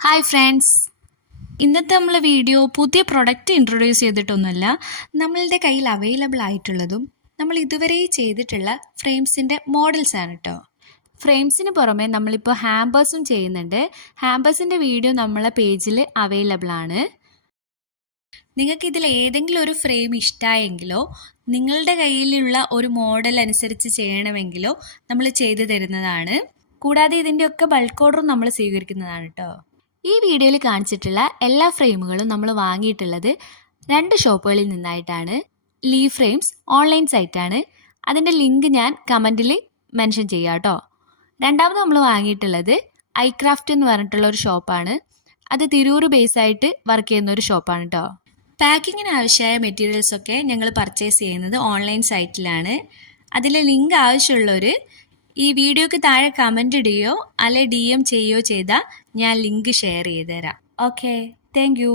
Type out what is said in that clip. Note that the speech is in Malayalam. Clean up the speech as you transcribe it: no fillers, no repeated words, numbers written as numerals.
ഹായ് ഫ്രണ്ട്സ്, ഇന്നത്തെ നമ്മളെ വീഡിയോ പുതിയ പ്രൊഡക്റ്റ് ഇൻട്രൊഡ്യൂസ് ചെയ്തിട്ടൊന്നുമല്ല. നമ്മളുടെ കയ്യിൽ അവൈലബിൾ ആയിട്ടുള്ളതും നമ്മൾ ഇതുവരെ ചെയ്തിട്ടുള്ള ഫ്രെയിംസിൻ്റെ മോഡൽസ് ആണ് കേട്ടോ. ഫ്രെയിംസിന് പുറമെ നമ്മളിപ്പോൾ ഹാമ്പേഴ്സും ചെയ്യുന്നുണ്ട്. ഹാമ്പേഴ്സിൻ്റെ വീഡിയോ നമ്മളെ പേജിൽ അവൈലബിൾ ആണ്. നിങ്ങൾക്ക് ഇതിൽ ഏതെങ്കിലും ഒരു ഫ്രെയിം ഇഷ്ടമായെങ്കിലോ നിങ്ങളുടെ കയ്യിലുള്ള ഒരു മോഡൽ അനുസരിച്ച് ചെയ്യണമെങ്കിലോ നമ്മൾ ചെയ്തു തരുന്നതാണ്. കൂടാതെ ഇതിൻ്റെയൊക്കെ ബൾക്ക് ഓർഡറും നമ്മൾ സ്വീകരിക്കുന്നതാണ് കേട്ടോ. ഈ വീഡിയോയിൽ കാണിച്ചിട്ടുള്ള എല്ലാ ഫ്രെയിമുകളും നമ്മൾ വാങ്ങിയിട്ടുള്ളത് 2 ഷോപ്പുകളിൽ നിന്നായിട്ടാണ്. ലീ ഫ്രെയിംസ് ഓൺലൈൻ സൈറ്റാണ്. അതിൻ്റെ ലിങ്ക് ഞാൻ കമൻറ്റിൽ മെൻഷൻ ചെയ്യാം കേട്ടോ. രണ്ടാമത് നമ്മൾ വാങ്ങിയിട്ടുള്ളത് ഐക്രാഫ്റ്റ് എന്ന് പറഞ്ഞിട്ടുള്ള ഒരു ഷോപ്പാണ്. അത് തിരൂർ ബേസായിട്ട് വർക്ക് ചെയ്യുന്ന ഒരു ഷോപ്പാണ് കേട്ടോ. പാക്കിങ്ങിന് ആവശ്യമായ മെറ്റീരിയൽസൊക്കെ ഞങ്ങൾ പർച്ചേസ് ചെയ്യുന്നത് ഓൺലൈൻ സൈറ്റിലാണ്. അതിലെ ലിങ്ക് ആവശ്യമുള്ളവർ ഈ വീഡിയോക്ക് താഴെ കമൻറ്റ് ഇടുകയോ അല്ലെ DM ചെയ്യുകയോ ചെയ്താൽ ഞാൻ ലിങ്ക് ഷെയർ ചെയ്ത് തരാം. Okay, thank you.